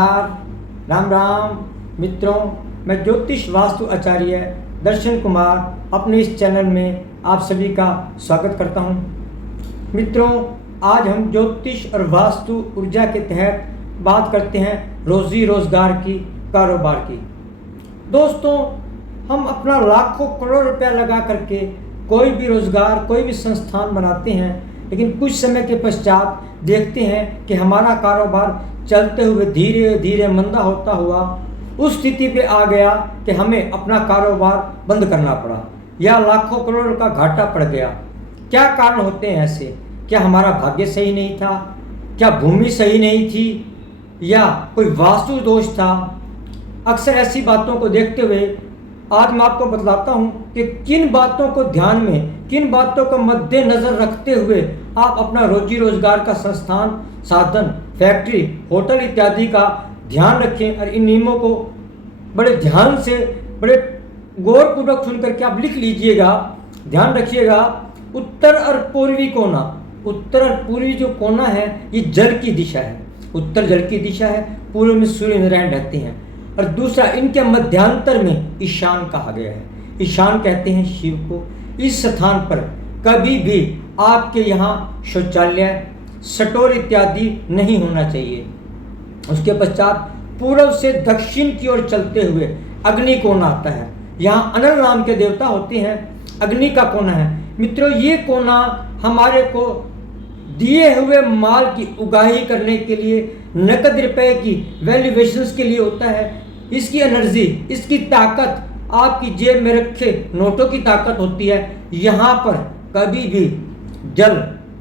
नमस्कार, राम राम मित्रों। मैं ज्योतिष वास्तु आचार्य दर्शन कुमार अपने इस चैनल में आप सभी का स्वागत करता हूं। मित्रों, आज हम ज्योतिष और वास्तु ऊर्जा के तहत बात करते हैं रोजी रोजगार की, कारोबार की। दोस्तों, हम अपना लाखों करोड़ रुपया लगा करके कोई भी रोजगार, कोई भी संस्थान बनाते हैं, लेकिन कुछ समय के पश्चात देखते हैं कि हमारा कारोबार चलते हुए धीरे धीरे मंदा होता हुआ उस स्थिति पे आ गया कि हमें अपना कारोबार बंद करना पड़ा या लाखों करोड़ का घाटा पड़ गया। क्या कारण होते हैं ऐसे? क्या हमारा भाग्य सही नहीं था? क्या भूमि सही नहीं थी? या कोई वास्तु दोष था? अक्सर ऐसी बातों को देखते हुए आज मैं आपको बतलाता हूं कि किन बातों को ध्यान में, किन बातों को मद्देनजर रखते हुए आप अपना रोजी रोजगार का संस्थान, साधन, फैक्ट्री, होटल इत्यादि का ध्यान रखें। और इन नियमों को बड़े ध्यान से, बड़े गौरपूर्वक सुन करके आप लिख लीजिएगा, ध्यान रखिएगा। उत्तर और पूर्वी कोना, उत्तर और पूर्वी जो कोना है ये जल की दिशा है। उत्तर जल की दिशा है, पूर्व में सूर्य नारायण रहते हैं, और दूसरा इनके मध्यांतर में ईशान कहा गया है। ईशान कहते हैं शिव को। इस स्थान पर कभी भी आपके यहाँ शौचालय, स्टोर इत्यादि नहीं होना चाहिए। उसके पश्चात पूर्व से दक्षिण की ओर चलते हुए अग्नि कोना आता है। यहाँ अनल नाम के देवता होते हैं, अग्नि का कोना है। मित्रों, ये कोना हमारे को दिए हुए माल की उगाही करने के लिए, नकद रुपए की वैल्यूएशंस के लिए होता है। इसकी एनर्जी, इसकी ताकत आपकी जेब में रखे नोटों की ताकत होती है। यहाँ पर कभी भी जल,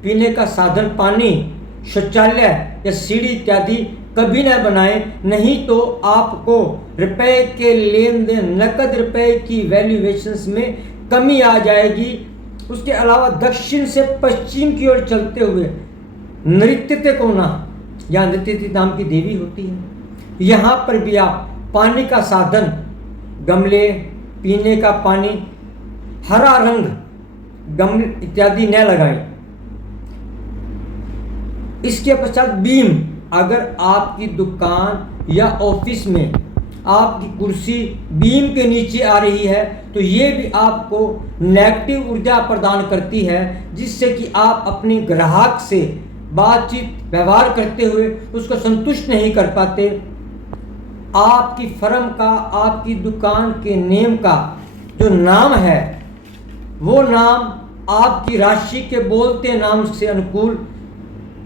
पीने का साधन, पानी, शौचालय या सीढ़ी इत्यादि कभी न बनाएं, नहीं तो आपको रुपए के लेन देन, नकद रुपए की वैल्यूएशंस में कमी आ जाएगी। उसके अलावा दक्षिण से पश्चिम की ओर चलते हुए नृत्य कोना या नृत्य नाम की देवी होती है। यहाँ पर भी आप पानी का साधन, गमले, पीने का पानी, हरा रंग गमले इत्यादि न लगाएं। इसके पश्चात बीम, अगर आपकी दुकान या ऑफिस में आपकी कुर्सी बीम के नीचे आ रही है तो ये भी आपको नेगेटिव ऊर्जा प्रदान करती है, जिससे कि आप अपने ग्राहक से बातचीत, व्यवहार करते हुए उसको संतुष्ट नहीं कर पाते। आपकी फर्म का, आपकी दुकान के नेम का जो नाम है वो नाम आपकी राशि के बोलते नाम से अनुकूल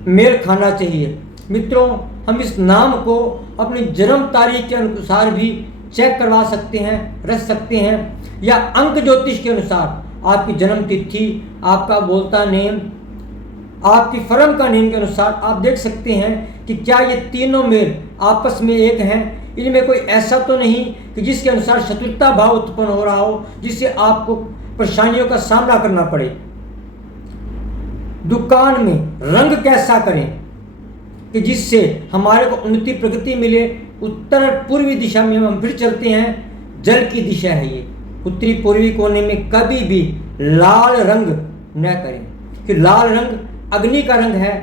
मेल खाना चाहिए। मित्रों, हम इस नाम को अपनी जन्म तारीख के अनुसार भी चेक करवा सकते हैं, रख सकते हैं, या अंक ज्योतिष के अनुसार आपकी जन्म तिथि, आपका बोलता नेम, आपकी फर्म का नेम के अनुसार आप देख सकते हैं कि क्या ये तीनों मेल आपस में एक हैं। इनमें कोई ऐसा तो नहीं कि जिसके अनुसार शत्रुता भाव उत्पन्न हो रहा हो, जिससे आपको परेशानियों का सामना करना पड़े। दुकान में रंग कैसा करें कि जिससे हमारे को उन्नति, प्रगति मिले। उत्तर पूर्वी दिशा में हम फिर चलते हैं, जल की दिशा है ये। उत्तरी पूर्वी कोने में कभी भी लाल रंग न करें, कि लाल रंग अग्नि का रंग है।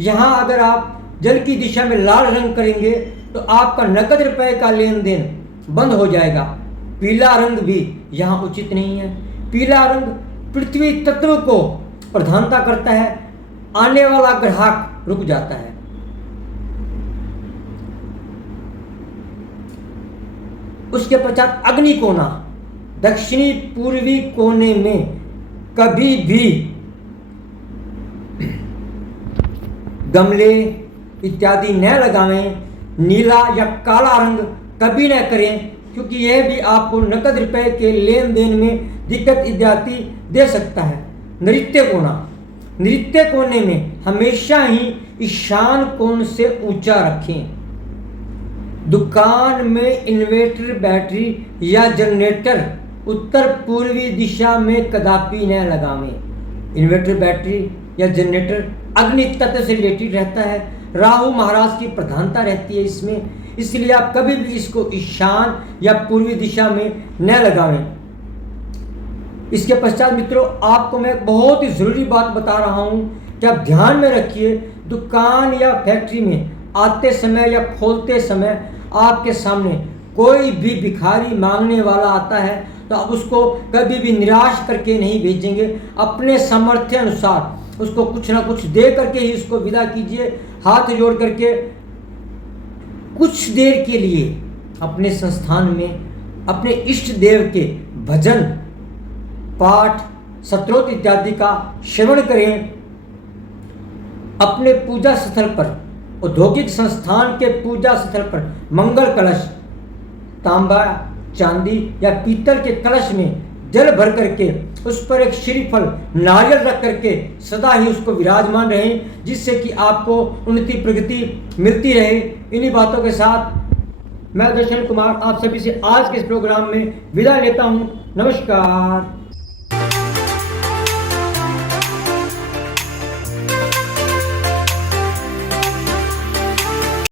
यहाँ अगर आप जल की दिशा में लाल रंग करेंगे तो आपका नकद रुपए का लेन देन बंद हो जाएगा। पीला रंग भी यहाँ उचित नहीं है। पीला रंग पृथ्वी तत्व को प्रधानता करता है, आने वाला ग्राहक रुक जाता है। उसके पश्चात अग्नि कोना, दक्षिणी पूर्वी कोने में कभी भी गमले इत्यादि न लगावें। नीला या काला रंग कभी न करें, क्योंकि यह भी आपको नकद रुपए के लेन देन में दिक्कत इत्यादि दे सकता है। नृत्य कोना, नृत्य कोने में हमेशा ही ईशान कोण से ऊंचा रखें। दुकान में इन्वर्टर, बैटरी या जनरेटर उत्तर पूर्वी दिशा में कदापि न लगावें। इन्वर्टर, बैटरी या जनरेटर अग्नि तत्व से रिलेटेड रहता है। राहु महाराज की प्रधानता रहती है इसमें, इसलिए आप कभी भी इसको ईशान या पूर्वी दिशा में न लगावें। इसके पश्चात मित्रों, आपको मैं बहुत ही ज़रूरी बात बता रहा हूँ कि आप ध्यान में रखिए। दुकान या फैक्ट्री में आते समय या खोलते समय आपके सामने कोई भी भिखारी मांगने वाला आता है तो आप उसको कभी भी निराश करके नहीं भेजेंगे। अपने सामर्थ्य अनुसार उसको कुछ ना कुछ दे करके ही उसको विदा कीजिए। हाथ जोड़ करके कुछ देर के लिए अपने संस्थान में अपने इष्ट देव के भजन पाठ स्तोत्र इत्यादि का श्रवण करें। अपने पूजा स्थल पर, औद्योगिक संस्थान के पूजा स्थल पर मंगल कलश, तांबा, चांदी या पीतल के कलश में जल भर करके उस पर एक श्रीफल नारियल रख करके सदा ही उसको विराजमान रहे, जिससे कि आपको उन्नति प्रगति मिलती रहे। इन्हीं बातों के साथ मैं दर्शन कुमार आप सभी से आज के इस प्रोग्राम में विदा लेता हूँ। नमस्कार।